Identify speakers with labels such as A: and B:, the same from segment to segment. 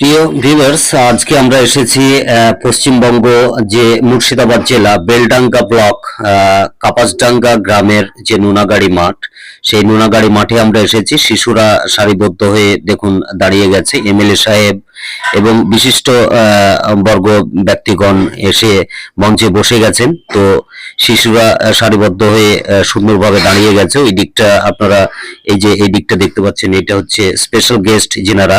A: প্রিয় ভিউয়ার্স, আজকে আমরা এসেছি পশ্চিমবঙ্গ যে মুর্শিদাবাদ জেলা, বেলডাঙ্গা ব্লক কাপাসডাঙ্গা গ্রামের যে নুনাগাড়ি মাঠ, সেই নুনাগাড়ি মাঠে আমরা এসেছি। শিশুরা সারিবদ্ধ হয়ে দেখুন দাঁড়িয়ে গেছে। এমএলএ সাহেব এবং বিশিষ্ট বর্গ ব্যক্তিগণ এসে মঞ্চে বসে গেছেন। তো শিশুরা সারিবদ্ধ হয়ে সুন্দরভাবে দাঁড়িয়ে গেছে। ওই দিকটা আপনারা এই যে, এই দিকটা দেখতে পাচ্ছেন, এটা হচ্ছে স্পেশাল গেস্ট যেনারা।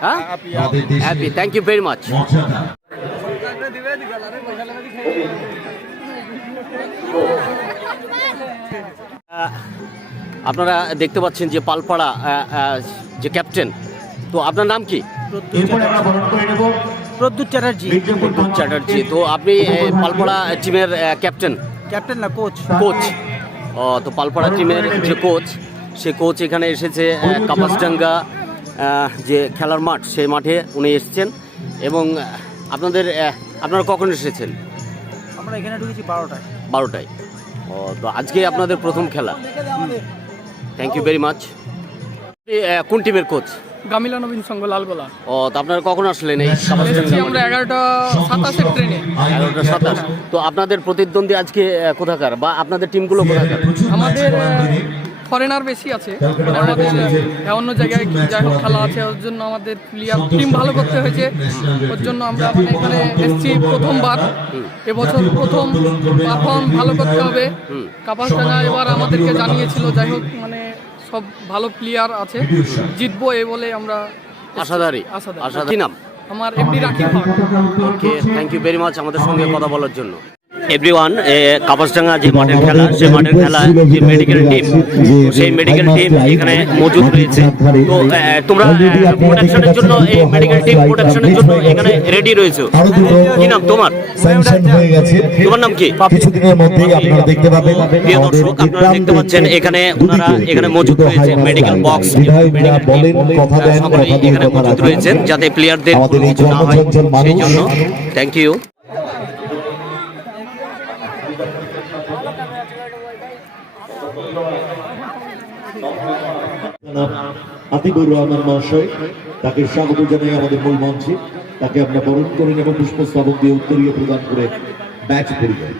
B: Happy. Thank you very much. আহ, আপনারা দেখতে পাচ্ছেন যে পালপাড়া যে ক্যাপ্টেন। তো আপনার নাম কি?
C: প্রদ্যুৎ চ্যাটার্জি।
B: প্রদ্যুৎ চ্যাটার্জি। তো আপনি পালপাড়া টিমের ক্যাপ্টেন
C: ক্যাপ্টেন না কোচ
B: কোচ ও তো পালপাড়া টিমের যে কোচ সে কোচ এখানে এসেছে কাপাসডাঙ্গা। যে খেলার মাঠ সেই মাঠে উনি এসেছেন এবং আপনাদের আপনারা কখন এসেছেন?
C: আমরা এখানে ঢুকেছি বারোটায়।
B: বারোটায়। ও তো আজকে আপনাদের প্রথম খেলা। থ্যাংক ইউ ভেরি মাচ কোন টিমের কোচ
D: গামিলা নবীন সংঘ লালগোলা।
B: ও তো আপনারা কখন আসলেন এই
D: আমরা এগারোটা সাতাশের ট্রেনে
B: এগারোটা সাতাশ। তো আপনাদের প্রতিদ্বন্দ্বী আজকে কোথাকার? বা আপনাদের টিমগুলো কোথাকার?
D: আমাদের ফরেনার বেশি আছে। আমাদের অন্য জায়গায় কি যাই হোক খেলা আছে ওর জন্য আমাদের প্লেয়ার টিম ভালো করতে হয়েছে। ওর জন্য আমরা এখানে এসেছি প্রথমবার। এবছর প্রথম পারফর্ম ভালো করতে হবে। কাপাসডাঙ্গা এবার আমাদেরকে জানিয়েছিল যাই হোক মানে সব ভালো প্লেয়ার আছে। জিতবো এ বলে আমরা
B: আশাধারী।
D: আশাধারী।
B: নাম?
D: আমার MD Rakhi
B: okay thank you very much আমাদের সঙ্গে কথা বলার জন্য। এভরিওয়ান কাপাসডাঙ্গা যে মাঠের খেলা সেই মাঠের খেলা যে মেডিকেল টিম সেই মেডিকেল টিম এখানে মজুদ রয়েছে। তো তোমরা প্রোটেকশনের জন্য এই মেডিকেল টিম প্রোটেকশনের জন্য এখানে রেডি রয়েছে। কি নাম তোমার? তোমার নাম কি?
E: কিছুদিনের মধ্যেই আপনারা দেখতে পাবেন।
B: প্রিয় দর্শক আপনারা দেখতে পাচ্ছেন এখানে ওনারা এখানে মজুদ রয়েছে মেডিকেল বক্স
E: বলেন কথা দেন কথা দিয়ে কথা রাখেন।
B: রয়েছেন যাতে প্লেয়ারদের
E: আমাদের এই
B: হয় জন্য। থ্যাংক ইউ
E: আতিকুর রহমান মহাশয়, তাকে স্বাগত জানাই আমাদের মূল মঞ্চে। তাকে আমরা বরণ করেন এবং পুষ্পস্তবক দিয়ে উত্তরীয় প্রদান করে ব্যাচ পরিবেন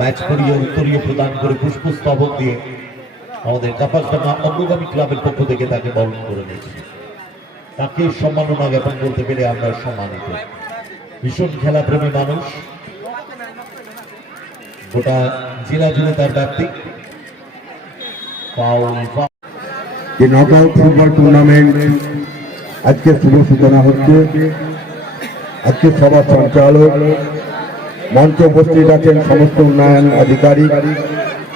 E: ব্যাচ পরিয়ে উত্তরীয় প্রদান করে পুষ্পস্তবক দিয়ে আমাদের কাপাসডাঙ্গা অগ্রগামী ক্লাবের পক্ষ থেকে তাকে বরণ করে নিয়েছি। তাকে সম্মাননা জ্ঞাপন করতে পেরে আমরা সম্মানিত। ভীষণ খেলাপ্রেমী মানুষ। গোটা জেলা জুড়ে তার ব্যাপ্তি।
F: নকআউট ফুটবল টুর্নামেন্ট আজকে শুভ সূচনা হচ্ছে। আজকে সভা সঞ্চালক। মঞ্চে উপস্থিত আছেন সমস্ত উন্নয়ন আধিকারিক।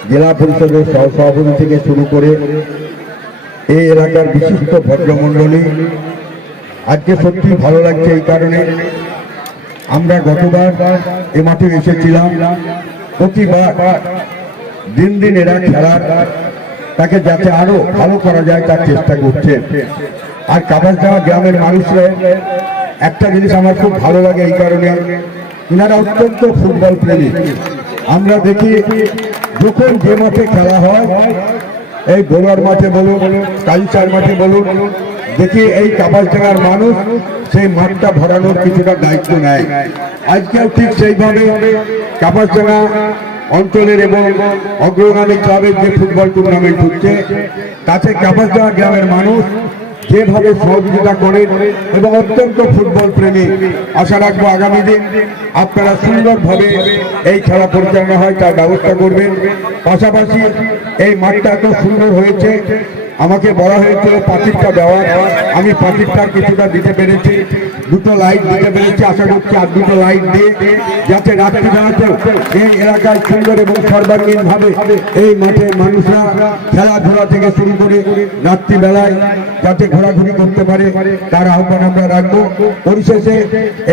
F: জেলা পরিষদের সহসভাপতি থেকে শুরু করে এই এলাকার বিশিষ্ট ভদ্রমণ্ডলী। আজকে সত্যি ভালো লাগছে এই কারণে। আমরা গতবার এ মাঠে এসেছিলাম। প্রতিবার দিন দিন এরা খেলার, তাকে যাতে আরও ভালো করা যায় তার চেষ্টা করছে। আর কাবাসডাঙ্গা গ্রামের মানুষরা, একটা জিনিস আমার খুব ভালো লাগে এই কারণে, ইনারা অত্যন্ত ফুটবল প্রেমী। আমরা দেখি যখন যে মাঠে খেলা হয়, এই গোলার মাঠে বলুন, কালচার মাঠে বলুন দেখি এই কাবাসডাঙ্গার মানুষ সেই মাঠটা ভরানোর কিছুটা দায়িত্ব নেয়। আজকেও ঠিক সেইভাবে কাবাসডাঙ্গা অঞ্চলের এবং অগ্রগামী ক্লাবের যে ফুটবল টুর্নামেন্ট হচ্ছে, তাতে কাপাসডাঙ্গা গ্রামের মানুষ যেভাবে সহযোগিতা করেন এবং অত্যন্ত ফুটবল প্রেমী, আশা রাখব আগামী দিন আপনারা সুন্দরভাবে এই খেলা পরিচালনা হয় তার ব্যবস্থা করবেন। পাশাপাশি এই মাঠটা এত সুন্দর হয়েছে
G: আমাকে বলা হয়েছিল পাখিরটা দেওয়ার আমি পাখিরটা কিছুটা দিতে পেরেছি, দুটো লাইট দিতে পেরেছি, আশা করছি আর দুটো লাইট দিয়ে, যাতে রাত্রি বেলাতেও এই এলাকায় সুন্দর এবং সর্বাঙ্গীন ভাবে এই মাঠে মানুষরা খেলাধুলা থেকে শুরু করে রাত্রিবেলায় যাতে ঘোরাঘুরি করতে পারে, তার আহ্বান আমরা রাখব। পরিশেষে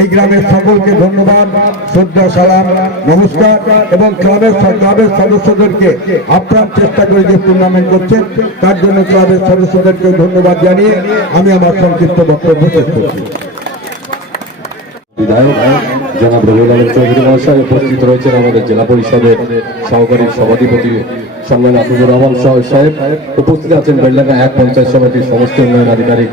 G: এই গ্রামের সকলকে ধন্যবাদ, শ্রদ্ধা, সালাম, নমস্কার এবং ক্লাবের ক্লাবের সদস্যদেরকে আপ্রাণ চেষ্টা করে যে টুর্নামেন্ট করছেন, তার জন্য ক্লাবের সদস্যদেরকে ধন্যবাদ জানিয়ে আমি আমার সংক্ষিপ্ত বক্তব্য শেষ করছি।
H: বিধায়ক জনাব চৌধুরী মহাশয় উপস্থিত রয়েছেন আমাদের জেলা পরিষদের সহকারী সভাধিপতি সম্মান আফিজুর রহমান সাহ- সাহেব। উপস্থিত আছেন এক পঞ্চায়েত সমিতির সমস্ত উন্নয়ন আধিকারিক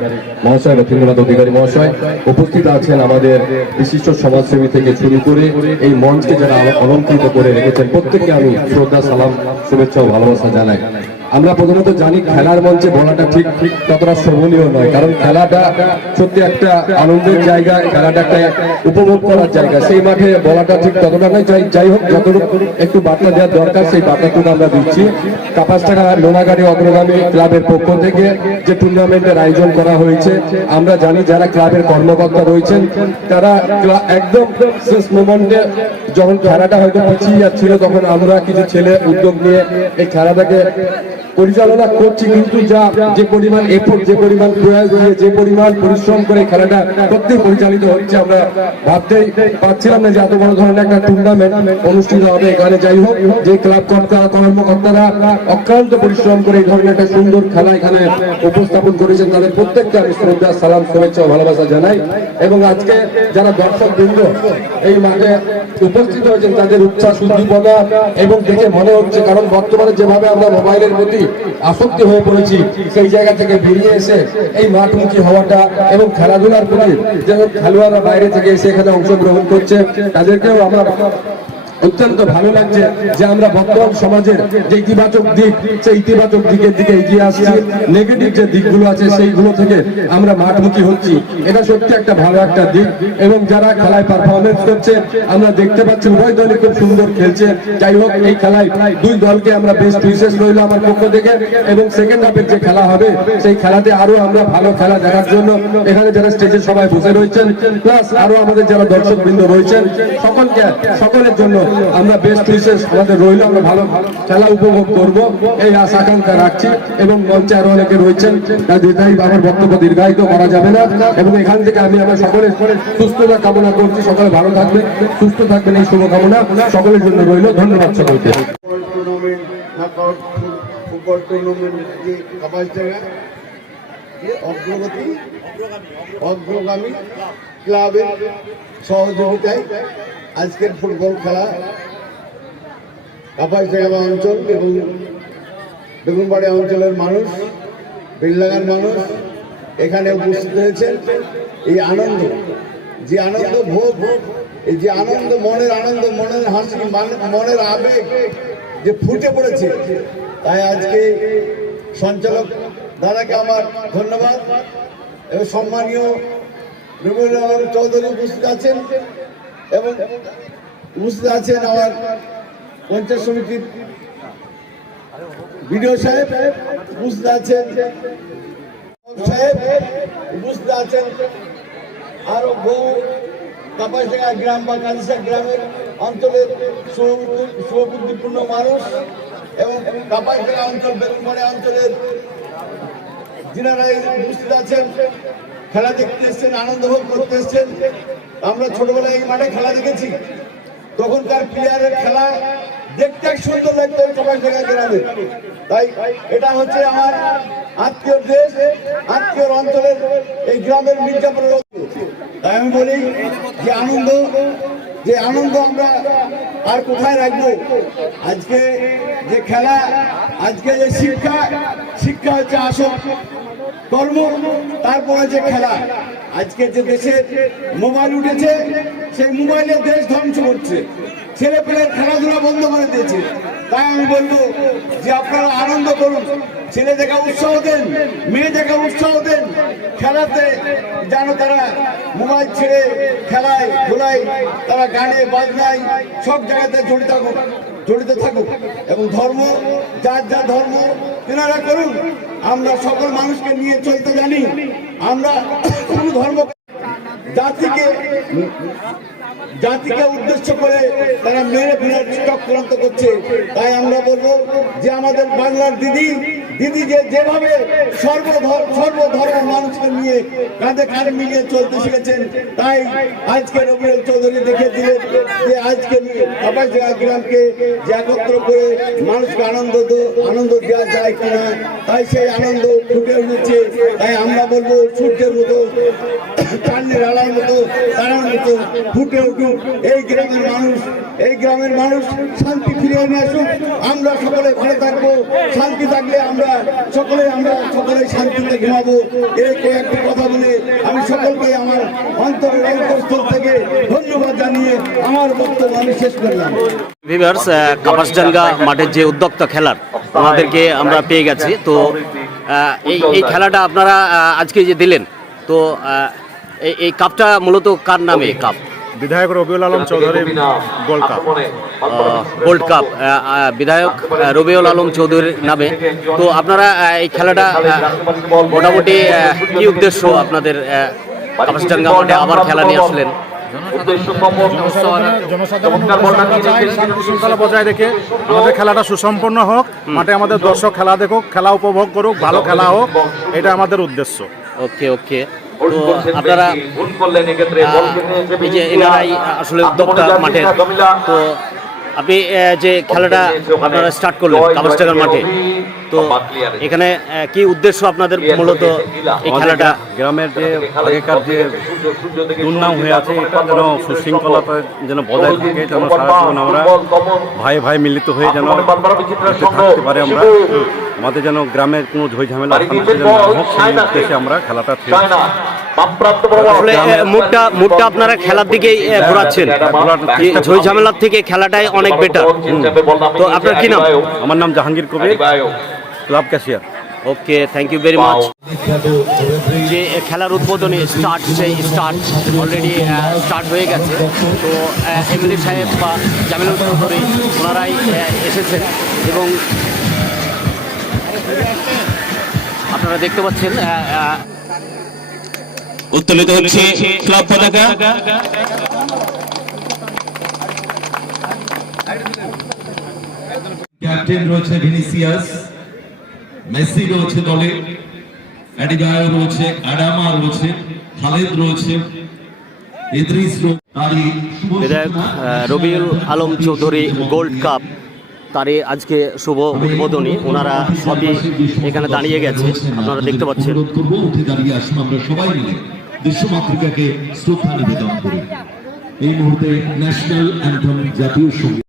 H: মহাশয় রবীন্দ্রনাথ অধিকারী মহাশয়। উপস্থিত আছেন আমাদের বিশিষ্ট সমাজসেবী থেকে শুরু করে এই মঞ্চকে যারা অলঙ্কৃত করে রেখেছেন, প্রত্যেককে আমি শ্রদ্ধা, সালাম, শুভেচ্ছা ও ভালোবাসা জানাই। আমরা প্রথমত জানি খেলার মঞ্চে বলাটা ঠিক ঠিক ততটা শোভনীয় নয়, কারণ খেলাটা সত্যি একটা আনন্দের জায়গা, খেলাটা একটা উপভোগ করার জায়গা। সেই মাঠে বলাটা ঠিক ততটা নয়। যাই যাই হোক, যতটুকু একটু বার্তা দেওয়ার দরকার, সেই বার্তাটুকু আমরা দিচ্ছি। কাপাসটাকা লোনাগাড়ি অগ্রগামী ক্লাবের পক্ষ থেকে যে টুর্নামেন্টের আয়োজন করা হয়েছে, আমরা জানি যারা ক্লাবের কর্মকর্তা রয়েছেন, তারা একদম শেষ মোমেন্টে যখন খেলাটা হয়তো পিছিয়ে যাচ্ছিল, তখন আমরা কিছু ছেলে উদ্যোগ নিয়ে এই খেলাটাকে পরিচালনা করছি কিন্তু যা যে পরিমাণ এফোর্ট যে পরিমাণ প্রয়াস দিয়ে, যে পরিমাণ পরিশ্রম করে খেলাটা সত্যি পরিচালিত হচ্ছে আমরা ভাবতেই পাচ্ছিলাম না যে এত বড় ধরনের একটা টুর্নামেন্ট অনুষ্ঠিত হবে এখানে। যাই হোক, যে ক্লাব কর্তা, কর্মকর্তারা অক্লান্ত পরিশ্রম করে এই ধরনের একটা সুন্দর খেলা এখানে উপস্থাপন করেছেন, তাদের প্রত্যেককে আমি শ্রদ্ধা, সালাম, শুভেচ্ছা ভালোবাসা জানাই। এবং আজকে যারা দর্শক বৃন্দ এই মাঠে উপস্থিত হয়েছেন, তাদের উচ্ছ্বাস, উদ্দীপনা এবং দেখে মনে হচ্ছে, কারণ বর্তমানে যেভাবে আমরা মোবাইলের প্রতি আসক্তি হয়ে পড়েছি। সেই জায়গা থেকে বেরিয়ে এসে এই মাঠমুখী হওয়াটা এবং খেলাধুলার প্রতি যেমন খেলোয়াড়রা বাইরে থেকে এসে এখানে অংশগ্রহণ করছে, তাদেরকেও আমরা অত্যন্ত ভালো লাগছে যে আমরা বর্তমান সমাজের যে ইতিবাচক দিক, সেই ইতিবাচক দিকের দিকে এগিয়ে আসছি। নেগেটিভ যে দিকগুলো আছে, সেইগুলো থেকে আমরা মাঠমুখী হচ্ছি। এটা সত্যি একটা ভালো একটা দিক। এবং যারা খেলায় পারফরমেন্স করছে, আমরা দেখতে পাচ্ছি উভয় দলই খুব সুন্দর খেলছে। যাই হোক, এই খেলায় দুই দলকে আমরা বেস্ট উইসেস রইল আমার পক্ষ থেকে। এবং সেকেন্ড হাফের যে খেলা হবে, সেই খেলাতে আরও আমরা ভালো খেলা দেখার জন্য এখানে যারা স্টেজে সবাই বসে রয়েছেন প্লাস আরও আমাদের যারা দর্শক বৃন্দ রয়েছেন, সকলকে, সকলের জন্য আমরা বেস্ট উইসেস আমাদের রইল আমরা ভালো খেলা উপভোগ করব এই আশা আকাঙ্ক্ষা রাখছি এবং মঞ্চে আরও অনেকে রয়েছেন তাই আমার বক্তব্য দীর্ঘায়িত করা যাবে না এবং এখান থেকে আমি আমার সকলের সুস্থতা কামনা করছি সকলে ভালো থাকবেন সুস্থ থাকবেন এই শুভকামনা সকলের জন্য রইল ধন্যবাদ সকলকে
G: ফুটবল অগ্রগামী ক্লাবের সহযোগিতায় আজকের ফুটবল খেলা জায়গা অঞ্চল এবং বেগুনবাড়ি অঞ্চলের মানুষ, বেললাগার মানুষ এখানে উপস্থিত হয়েছেন। এই আনন্দ, যে আনন্দ ভোগ, এই যে আনন্দ, মনের আনন্দ, মনের হাসি, মান- মনের আবেগ যে ফুটে পড়েছে, তাই আজকে সঞ্চালক দাদাকে আমার ধন্যবাদ। এবং সম্মানীয় রবিউল চৌধুরী উপস্থিত আছেন। এবং উপস্থিত আছেন আমার পঞ্চায়েত সমিতির বিডিও সাহেব, উপস্থিত আছেন সাহেব, উপস্থিত আছেন আরও বহু কাপাসডাঙ্গা গ্রাম বা কালিসা গ্রামের অঞ্চলের শুভবুদ্ধিপূর্ণ মানুষ এবং কাপাসডাঙ্গা অঞ্চল বেগুনবাড়ি অঞ্চলের যিনারা উপস্থিত আছেন, খেলা দেখতে এসছেন, আনন্দ ভোগ করতে এসছেন। আমরা ছোটবেলায় এই মাঠে খেলা দেখেছি। তখনকার প্লেয়ারের খেলা দেখতে সুন্দর লাগতো ওই কাপাসডাঙ্গা গ্রামে। তাই এটা হচ্ছে আমার আত্মীয় দেশ, আত্মীয় অঞ্চলের এই গ্রামের মির্জাপুর লোক। তাই আমি বলি যে আনন্দ যে আনন্দ আমরা আর কোথায় রাখব? আজকে যে খেলা, আজকে যে শিক্ষা শিক্ষা হচ্ছে আসল। কর্ম তারপরে যে খেলা। আজকে যে দেশে মোবাইল উঠেছে, সেই মোবাইলে দেশ ধ্বংস করছে। ছেলে পেলের খেলাধুলা বন্ধ করে দিয়েছে। তাই আমি বলব যে আপনারা আনন্দ করুন। ছেলে দেখা উৎসাহ দেন, মেয়ে দেখা উৎসাহ দেন। খেলাতে যেন তারা মোবাইল ছেড়ে খেলায়, ধুলায়, তারা গানে, বাজনায় সব জায়গাতে জড়িত থাকুক। জড়িত থাকুক এবং ধর্ম, যার যা ধর্ম, তেনারা করুন। আমরা সকল মানুষকে নিয়ে চলতে জানি। আমরা কোন ধর্ম জাতিকে জাতিকে উদ্দেশ্য করে তারা মেরে ফেলে চক্রান্ত করছে। তাই আমরা বলব যে আমাদের বাংলার দিদি দিদি যে যেভাবে সর্বধর্ম সর্বধর্ম মানুষকে নিয়ে কাঁধে কাঁধ মিলিয়ে চলতে শিখেছেন, তাই আজকে রবিউল চৌধুরী দেখে দিলেন যে আজকে গ্রামকে যে একত্র করে মানুষকে আনন্দ আনন্দ দেওয়া যায় কিনা, তাই সেই আনন্দ ফুটে উঠেছে। তাই আমরা বলব সূর্যের মতো চাঁদের আলার মতো, তারার মতো ফুটে উঠুক। এই গ্রামের মানুষ, এই গ্রামের মানুষ শান্তি ফিরিয়ে নিয়ে আসুক। আমরা সকলে ভালো থাকব, শান্তি থাকলে আমরা সকলে আমরা সকলে শান্তিতে ঘুমাবো। এই কয়েকটি কথা বলে আমি সকলকে আমার অন্তরের অন্তঃস্থল থেকে ধন্যবাদ জানিয়ে আমার বক্তব্য আমি শেষ করলাম।
B: ভিভার্স কাপাসডাঙ্গা মাঠের যে উদ্যোক্তা খেলার আমাদেরকে আমরা পেয়ে গেছি। তো এই এই খেলাটা আপনারা আজকে যে দিলেন তো এই এই কাপটা মূলত কার নামে? কাপ।
I: বিধায়ক Rabiul Alam Chowdhury
B: gold cup. Gold cup. বিধায়ক রবিউল আলম চৌধুরীর নামে। তো আপনারা এই খেলাটা মোটামুটি কি উদ্দেশ্য আপনাদের কাপাসডাঙ্গা মাঠে আবার খেলা নিয়ে আসলেন?
I: শৃঙ্খলা বজায় রেখে আমাদের খেলাটা সুসম্পন্ন হোক মাঠে আমাদের দর্শক খেলা দেখুক খেলা উপভোগ করুক ভালো খেলা হোক এটা আমাদের উদ্দেশ্য।
B: ওকে ওকে। আপনারা এই যে এনারাই আসলে উদ্যোক্তা মাঠের তো আপনি যে খেলাটা আপনারা স্টার্ট করলেন কাবাসটাগার মাঠে তো এখানে কি উদ্দেশ্য আপনাদের মূলত এই খেলাটা
J: গ্রামের যে আগেকার যে দুর্নাম হয়ে আছে এটা যেন সুশৃঙ্খলতা যেন বজায় থাকে যেন সারা জীবন আমরা ভাই ভাই মিলিত হয়ে যেন থাকতে পারে আমরা আমাদের যেন গ্রামের কোনো ঝই ঝামেলা উদ্দেশ্যে আমরা খেলাটা
B: মুডটা মুডটা আপনারা খেলার দিকেই ঘোরাচ্ছেন। এই ঝই ঝামেলার থেকে খেলাটাই অনেক বেটার তো আপনার কি নাম?
J: আমার নাম Jahangir Kabir club cashier.
B: Okay thank you very much যে খেলার উদ্বোধনী স্টার্ট সেই স্টার্ট অলরেডি স্টার্ট হয়ে গেছে। তো এমএলএ সাহেব বা জামিলুল চৌধুরী ওনারাই এসেছেন এবং আপনারা দেখতে পাচ্ছেন আহ, আহ,
K: উত্তোলিত হচ্ছে ক্লাব পতাকা।
E: ক্যাপ্টেন রয়েছে ভিনিসিয়াস মেসি রয়েছে দলে অ্যাডিবায়ো রয়েছে অ্যাডামা রয়েছে খালেদ রয়েছে
B: বিধায়ক আহ, রবিউল আলম চৌধুরী গোল্ড কাপ। তারই আজকে শুভ উদ্বোধনী ওনারা সবই এখানে দাঁড়িয়ে গেছে আপনারা দেখতে পাচ্ছেন
E: অনুরোধ করবো উঠে দাঁড়িয়ে আসুন আমরা সবাই মিলে বিশ্বমাতৃকাকে শ্রদ্ধা নিবেদন করি এই মুহূর্তে ন্যাশনাল অ্যান্থম জাতীয় সঙ্গীত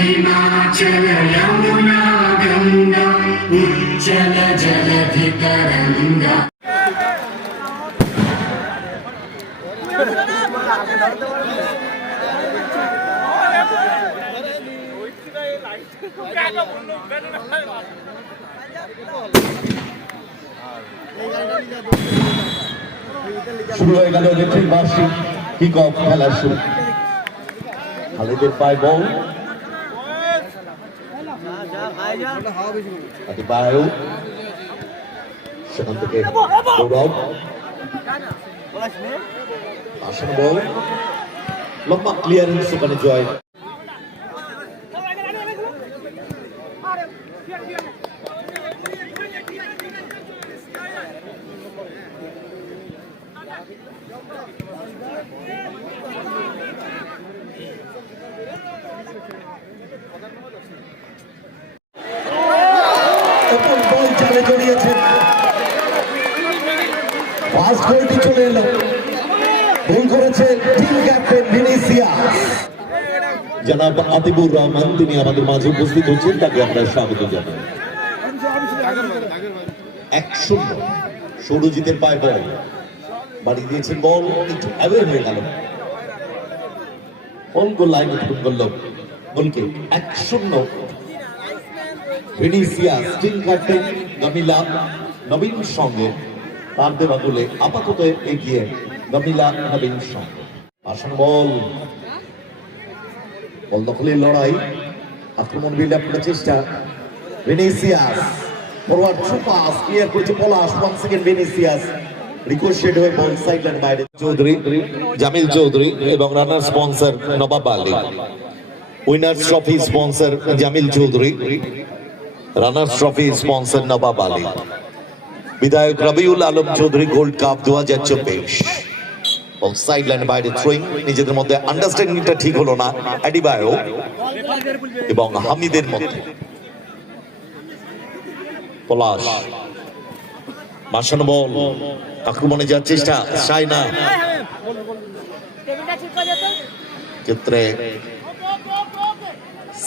L: हिमाचल यमुना गङ्गा उज्जल जलधितरङ्गा
E: শুরু হয়ে গেল রেফারি বার্ষিক কিক অফ খেলার শুরু। খালেদের পায় বল। বায়ু সেখান থেকে গৌরব আসন বল। লম্বা ক্লিয়ারেন্স ওখানে জয় ওপর বল জালে জড়িয়েছেন পাঁচ গোলটি চলে এলো গোল করেছে টিম ক্যাপ্টেন ভিনিসিয়াস জনাব আতিবুর রহমান, তিনি আমাদের মাঝে উপস্থিত হচ্ছেন, তাকে আমরা স্বাগত জানাই। সৌরজিতের পায়ে বল বাড়ি দিয়েছেন বল, একটু অ্যাওয়ে হয়ে গেল। লাইন করল এক শূন্য। ক্যাপ্টেন গামিলা, নবীন সঙ্গে। তার দেওয়া গোলে আপাতত এগিয়ে গমিলা, নবীন সংঘ আসন বল। বল দখলের লড়াই, আক্রমণ বিল্ড আপ করার চেষ্টা। Vinicius forward through pass clear করেছে Palash. One second Vinicius requested হয়ে বল সাইডলাইন বাইরে। চৌধুরী, জামিল চৌধুরী এবং runner sponsor Nawab Ali. Winners trophy sponsor Jamil Chowdhury runners trophy sponsor Nawab Ali. বিধায়ক রবিউল আলম চৌধুরী গোল্ড কাপ দু হাজার চব্বিশ। সাইড লাইন বাইরে থ্রোয়িং নিজেদের মধ্যে আন্ডারস্ট্যান্ডিংটা ঠিক হলো না। অ্যাডিবায়ো এবং হামিদের মধ্যে। পলাশ। মাসানো বল আক্রমণে যাওয়ার চেষ্টা। সাইনা। ক্ষেত্রে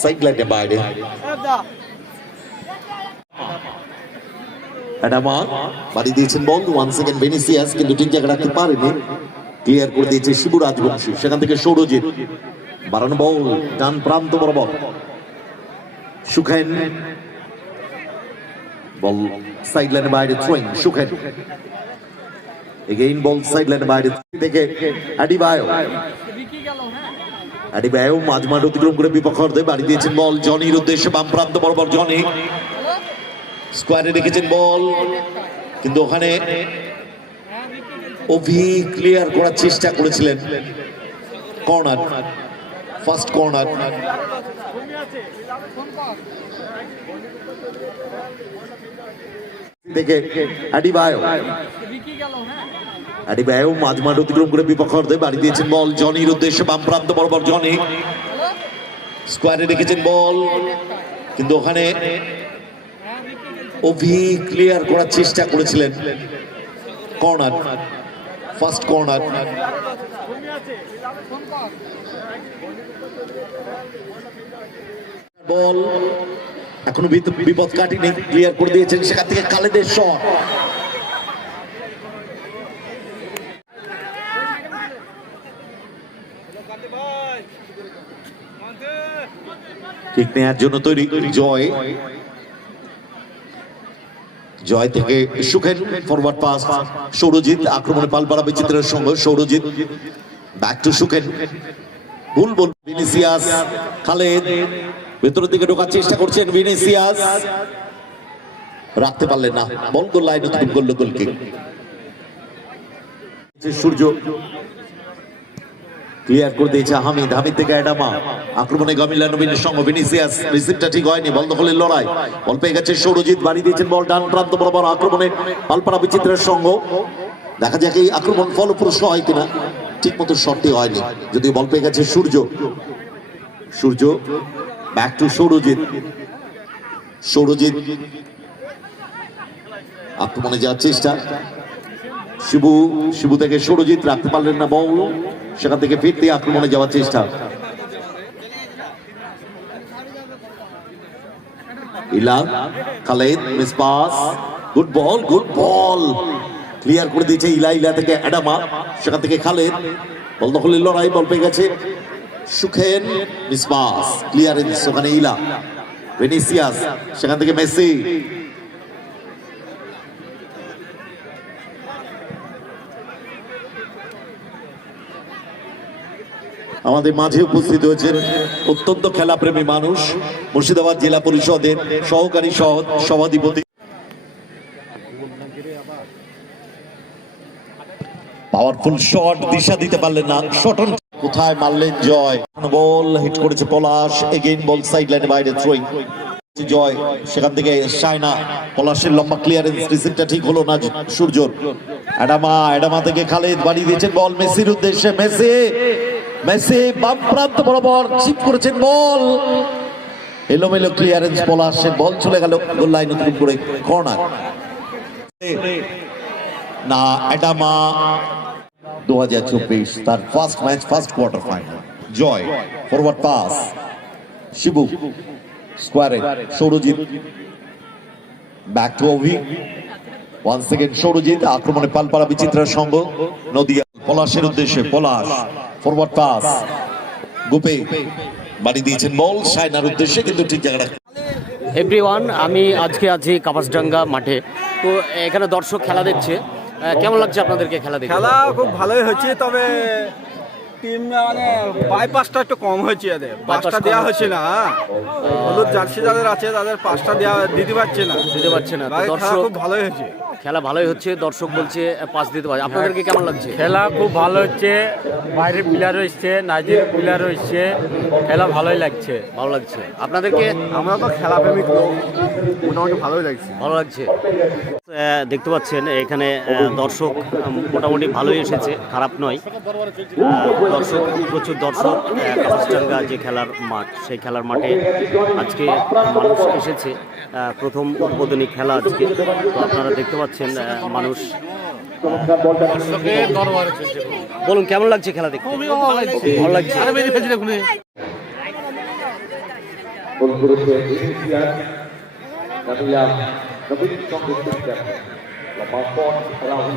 E: সাইড লাইনে বাইরে অ্যাডামা বাড়ি দিয়েছেন বল। ওয়ান সেকেন্ড ভেনিসিয়াস কিন্তু ঠিক জায়গা রাখতে পারেনি। ক্লিয়ার করে দিয়েছে শিবু রাজবংশী। সেখান থেকে সৌরজিৎ। বাড়ানো বল, ডান প্রান্ত বরাবর। সুখেন। বল সাইড লাইনের বাইরে throwing Sukhen. Again ball side লাইনের বাইরে থেকে অ্যাডিবায়ো মাঝ মাঠ অতিক্রম করে বিপক্ষ অর্ধে বাড়ি দিয়েছেন বল জনির উদ্দেশ্যে, বাম প্রান্ত বরাবর জনি। স্কোয়ারে রেখেছেন বল। কিন্তু ওখানে অভি ক্লিয়ার করার চেষ্টা করেছিলেন। কর্নার ফার্স্ট কর্নার করে দিয়েছেন বল। জনির উদ্দেশ্যে বাম প্রান্ত জনি। স্কোয়ারে রেখেছেন বল। কিন্তু ওখানে অভি ক্লিয়ার করার চেষ্টা করেছিলেন। Corner first corner. বল। এখনও বিপদ কাটিনি, ক্লিয়ার করে দিয়েছেন। সেখান থেকে কালেদের শট। জন্য তৈরি জয়। জয় থেকে সুখেন ফরওয়ার্ড পাস সৌরজিৎ আক্রমণে পালপাড়া বিচিত্রের সঙ্গে সৌরজিৎ। ব্যাক টু সুখেন ভুল বল ভিনিসিয়াস। খালেদ। ভেতরের দিকে ঢোকার চেষ্টা করছেন ভিনিসিয়াস। রাখতে পারলেন না। বল গোল লাইন অতিক্রম করল গোলকে। সূর্য। ক্লিয়ার করে দিয়েছে হামিদ। হামিদ থেকে অ্যাডামা আক্রমণে গামিলা নবীনের সঙ্গে। ভিনিসিয়াস রিসিভটা ঠিক হয়নি। বল দখলের লড়াই। বল পেয়ে গেছে সৌরজিৎ। বাড়ি দিয়েছেন বল ডান প্রান্ত বরাবর আক্রমণে পালপাড়া বিচিত্রের সঙ্গ। দেখা যাক এই আক্রমণ ফলপ্রসূ হয় কিনা। ঠিক মতো শটটি হয়নি। যদিও বল পেয়ে গেছে সূর্য। Surya back to Sourajit. Sourajit আক্রমণে যাওয়ার চেষ্টা। শিবু শিবু থেকে সৌরজিৎ রাখতে পারলেন না বল। সেখান থেকে ফিরতে আক্রমণে যাওয়ার চেষ্টা। Ila, Khaled miss pass good ball good ball clear করে দিয়েছে ইলা ইলা থেকে অ্যাডামা, সেখান থেকে খালেদ। বল দখলের লড়াই, বল পেয়ে গেছে সুখেন মিস পাস ক্লিয়ারেন্স ওখানে ইলা। ভেনিসিয়াস সেখান থেকে মেসি। আমাদের মাঝে উপস্থিত হয়েছেন অত্যন্ত খেলাপ্রেমী মানুষ, মুর্শিদাবাদ জেলা পরিষদের সহকারী সহ- সভাধিপতি। পাওয়ারফুল শট দিশা দিতে পারলেন না। শট কোথায় মারলেন জয়? বল হিট করেছে পলাশ। এগেইন বল সাইড লাইনে বাইরে থ্রোয়িং জয়, সেখান থেকে সাইনা পলাশের লম্বা ক্লিয়ারেন্স রিসিভটা ঠিক হলো না সূর্যর। অ্যাডামা অ্যাডামা থেকে খালেদ বাড়ি দিয়েছেন বল মেসির উদ্দেশ্যে, মেসি! মেসি বাম প্রান্ত বরাবর চিপ করেছেন বল। এলোমেলো ক্লিয়ারেন্স পলাশের বল চলে গেল লাইন অতিক্রম করে, কর্নার। না অ্যাডামা দু হাজার চব্বিশ, তার first match first quarter final Joy forward pass Shibu স্কোয়ারে Sourajit. Back to Abhi one second Sourajit, আক্রমণে পালপাড়া বিচিত্রার সঙ্গ। নদিয়া, পলাশের উদ্দেশ্যে, পলাশ। ফরওয়ার্ড পাস গুপে বাড়ি দিয়েছেন বল সাইনার উদ্দেশ্যে কিন্তু ঠিক জায়গাটা
B: এভরিওয়ান আমি আজকে আছি কাপাসডাঙ্গা মাঠে। তো এখানে দর্শক খেলা দেখছে। আহ, কেমন লাগছে আপনাদেরকে খেলা দেখে?
M: খেলা খুব ভালোই হচ্ছে তবে টিম মানে বাইপাসটা একটু কম হয়েছে এদের। পাঁচটা দেওয়া
B: হচ্ছে।
M: না হ্যাঁ। হলুদ জার্সি যাদের আছে তাদের পাঁচটা দেওয়া দিতে পারছে না।
B: দিতে পারছে না। দর্শক
M: খুব ভালোই হয়েছে
B: খেলা ভালোই হচ্ছে দর্শক বলছে পাস দিতে পারে আপনাদেরকে কেমন লাগছে?
C: খেলা খুব ভালো হচ্ছে বাইরের প্লেয়ারও এসছে নাইজেরিয়ার প্লেয়ারও এসছে খেলা ভালোই লাগছে।
B: ভালো লাগছে। আপনাদেরকে
N: আমরা তো খেলা প্রেমিক মোটামুটি ভালোই লাগছে।
B: ভালো লাগছে। আহ, দেখতে পাচ্ছেন এখানে দর্শক মোটামুটি ভালোই এসেছে খারাপ নয়। দর্শক প্রচুর দর্শক আহ, কাপাসডাঙ্গা যে খেলার মাঠ সেই খেলার মাঠে আজকে মানুষ এসেছে। প্রথম উদ্বোধনী খেলা আজকে। তো আপনারা দেখতে পাচ্ছেন মানুষ বলুন কেমন লাগছে খেলা দেখতে? ভালো লাগছে।
E: গোল করেছে ইন্ডিয়ান নামিলা নবীন সঙ্গে ক্যাপ্টেন লম্বা shot Rahul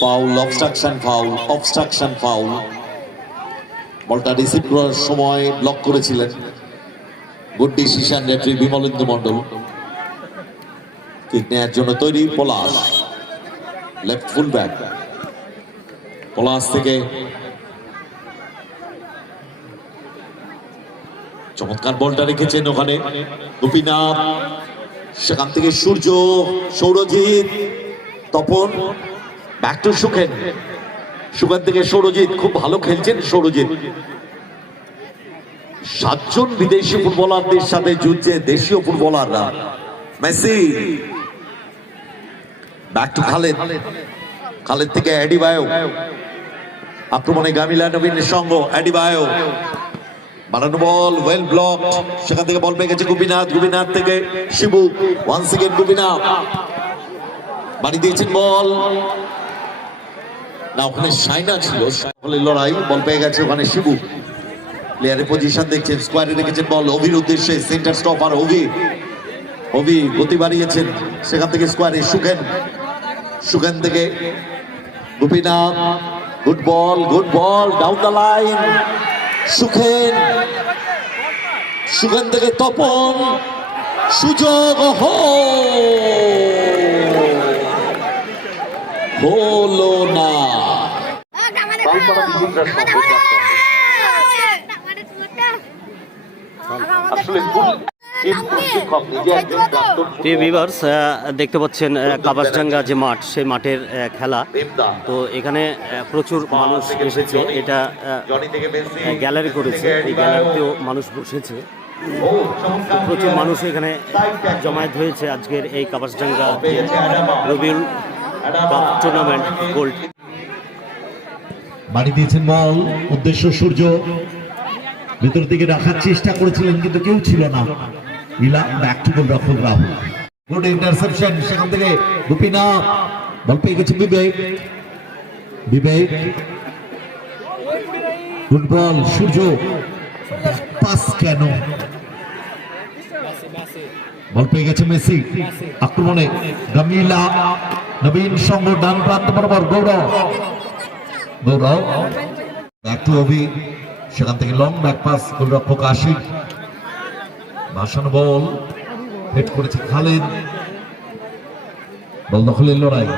E: foul obstruction foul obstruction foul বলটা রিসিভ করার সময় ব্লক করেছিলেন। Good decision referee Bimalendu Mondal kick নেওয়ার জন্য তৈরি পলাশ। লেফট ফুল ব্যাক পলাশ থেকে চমৎকার বলটা রেখেছেন ওখানে গোপীনাথ। সেখান থেকে Surya, Sourajit, Tapan. Back to Sukhen. Sukhen থেকে সৌরজিৎ, খুব ভালো খেলছেন সৌরজিৎ। সাতজন বিদেশি ফুটবলারদের সাথে যুদ্ধে দেশীয় ফুটবলাররা। Messi. Back to Khaled. Khaled থেকে অ্যাডিবায়ো আক্রমণে গামিলা নবীনের সঙ্গ অ্যাডিবায়ো বানানো বল ওয়েল ব্লক সেখান থেকে বল পেয়ে গেছে গোপীনাথ। গোপীনাথ থেকে শিবু। One second Gopinath. বাড়ি দিয়েছেন বল। না, ওখানে সাইনা ছিল। লড়াই, বল পেয়ে গেছে ওখানে শিবু। প্লেয়ারের পজিশন দেখছেন স্কোয়ারে রেখেছেন বল। অভির উদ্দেশ্যে সেন্টার স্টপার অভি। অভি গতি বাড়িয়েছেন, সেখান থেকে স্কোয়ারে সুখেন। সুখেন থেকে Gopinath. Good ball good ball down the line Sukhen. Sukhen থেকে তপন। সুযোগ হলো না। আসলে শিক্ষক নিজে একজন
B: প্রিয় ভিভার্স দেখতে পাচ্ছেন আহ, কাপাসডাঙ্গা যে মাঠ সেই মাঠের আহ, খেলা। তো এখানে প্রচুর মানুষ এসেছে। এটা
O: জনি থেকে মেসি
B: গ্যালারি করেছে। এই গ্যালারিতেও মানুষ বসেছে। প্রচুর মানুষ এখানে জমায়েত হয়েছে। আজকের এই কাপাসডাঙ্গা যে রবিউল টুর্নামেন্ট গোল্ড
O: বাড়ি দিয়েছেন বল, উদ্দেশ্য সূর্য। ভেতর দিকে রাখার চেষ্টা করেছিলেন, কিন্তু কেউ ছিল না। সেখান থেকে বিবেক। বিবেক। সূর্য। কেন? গেছে মেসি। আক্রমণে নবীন সঙ্গ ডান প্রান্ত বরাবর, গৌরব। গৌরব ব্যাক অভি সেখান থেকে লং ব্যাক পাস গোলরক্ষক আশিক। ভাসানো বল হেড করেছে খালেদ। বল দখলের লড়াই।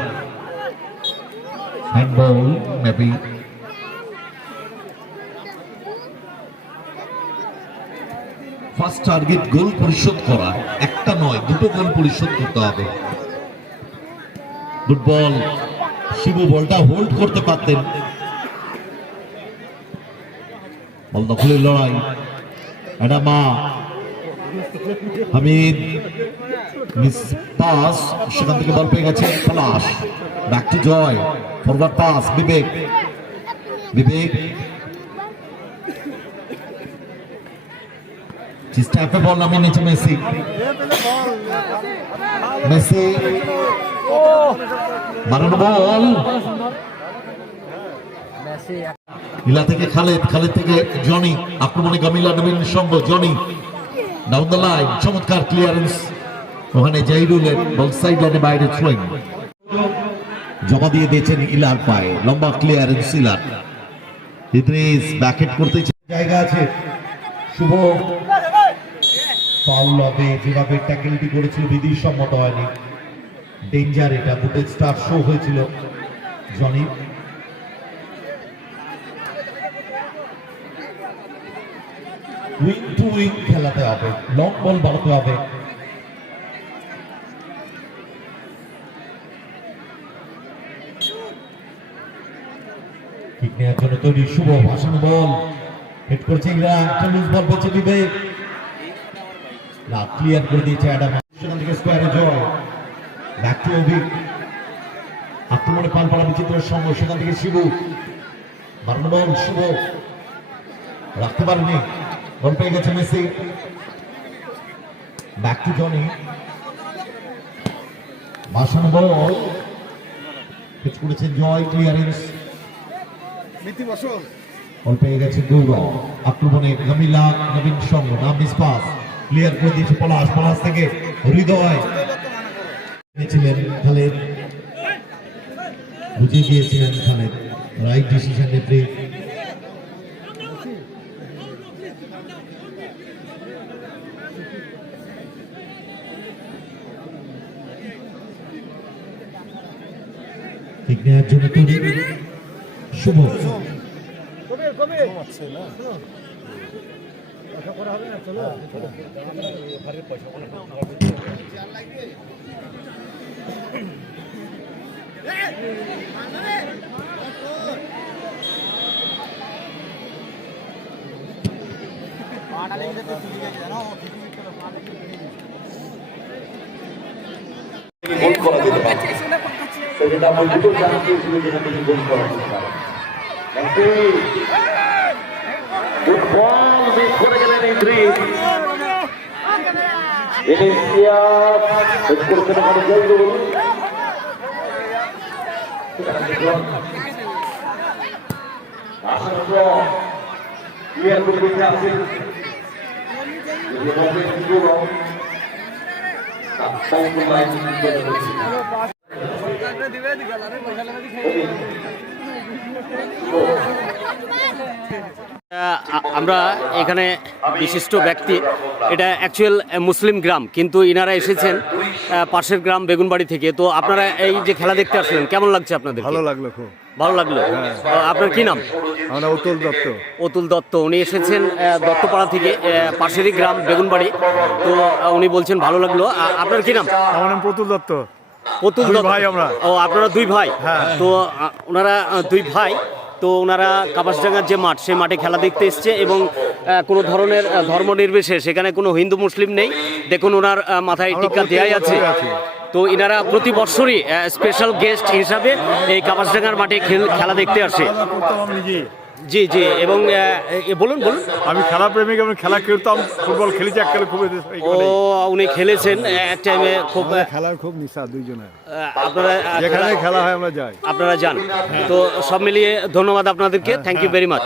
O: Handball maybe first target goal পরিশোধ করা, একটা নয়, দুটো গোল পরিশোধ করতে হবে। ফুটবল শিবু বলটা হোল্ড করতে পারতেন। বল দখলের লড়াই। এটা মা হামিদ পাস সেখান থেকে বল পেয়ে গেছে Palash. Back to Joy forward pass Bibek. Bibek. চেষ্টা বল নামিয়ে নিয়েছে মেসি। মেসি।
E: মারানো বল। নীলা থেকে খালেদ খালেদ থেকে জনি, আক্রমণে গামিলা নবীন সঙ্গ জনি। লাইন চমৎকার ক্লিয়ারেন্স ওখানে জাইরুলের বল সাইড লাইনে বাইরে থ্রোয়িং জমা দিয়ে দিয়েছেন ইলার পায়ে, লম্বা ক্লিয়ারেন্স ইলার। ইদ্রিস, ব্যাকেট করতে জায়গা আছে। শুভ। ফাউল হবে, যেভাবে ট্যাকেলটি করেছিল বিধি সম্মত হয়নি। ডেঞ্জার এটা ফুটেজ স্টার শো হয়েছিল। জনি উইং টু উইং খেলাতে হবে। লং বল বাড়াতে হবে। কিক নেওয়ার জন্য তৈরি শুভ ভাষণ বল হেড করছে ইংরা বল দিবে। না ক্লিয়ার করে দিয়েছে অ্যাডাম সেখান থেকে স্কোয়ারে জয়। ব্যাক অভিক আক্রমণে বিচিত্রের সঙ্গ সেখান থেকে শিবু। বারানো বল শুভ রাখতে পারেনি। বল পেয়ে গেছে মেসি ব্যাক টু জনি ভাষণ বল পিচ করেছে জয় ক্লিয়ারেন্স বল পেয়ে গেছে গৌরব আক্রমণে গামিলা নবীন সঙ্গ নাম পাস ক্লিয়ার করে দিয়েছে পলাশ পলাশ থেকে হৃদয়। ছিলেন খালেদ। বুঝিয়ে দিয়েছিলেন খালেদ। রাইট ডিসিশন রেফারি নেওয়ার জন্য তৈরি শুভ। গোল করা যেতে পারে সেটা আমরা দুটো চান্স পেয়েছিল যেখান থেকে গোল করা যেতে পারে ফুটবল মিস করে গেলেন ইদ্রিস ইনিশিয়াস মিস করেছেন আমাদের জয়দুল আসার পর ক্লিয়ার করে দিতে আছে
B: আহ, আ- আমরা এখানে বিশিষ্ট ব্যক্তি এটা অ্যাকচুয়াল মুসলিম গ্রাম কিন্তু ইনারা এসেছেন পাশের গ্রাম বেগুনবাড়ি থেকে। তো আপনারা এই যে খেলা দেখতে আসলেন কেমন লাগছে আপনাদের
I: ভালো লাগল খুব।
B: ভালো লাগল? আপনার কি নাম?
I: আমরা অতুল দত্ত।
B: অতুল দত্ত উনি এসেছেন দত্তপাড়া থেকে পাশেরই গ্রাম বেগুনবাড়ি। তো উনি বলছেন ভালো লাগল। আপনার কি নাম?
I: আমার নাম প্রতুল দত্ত।
B: অতুল
I: দুই ভাই আমরা।
B: ও আপনারা দুই ভাই?
I: হ্যাঁ।
B: তো ওনারা দুই ভাই। তো ওনারা কাপাসডাঙ্গার যে মাঠ সেই মাঠে খেলা দেখতে এসছে এবং কোনো ধরনের ধর্ম নির্বিশেষ সেখানে কোনো হিন্দু মুসলিম নেই। দেখুন ওনার মাথায়
I: আমরা
B: টিকা দেয়াই আছে। তো ইনারা প্রতি বছরই স্পেশাল গেস্ট হিসাবে এই কাপাসডাঙ্গার মাঠে খেল- খেলা দেখতে আসে। জি জি এবং বলুন বলুন।
I: আমি খেলা প্রেমিক আমি খেলা খেলতাম ফুটবল খেলেছি এক খেলে খুব
B: ও উনি খেলেছেন এক টাইমে খুব
I: খেলার খুব নিশা দুইজনের।
B: আপনারা
I: যেখানে
B: খেলা-
I: খেলা হয় আমরা যাই।
B: আপনারা যান। তো সব মিলিয়ে ধন্যবাদ আপনাদেরকে। Thank you very much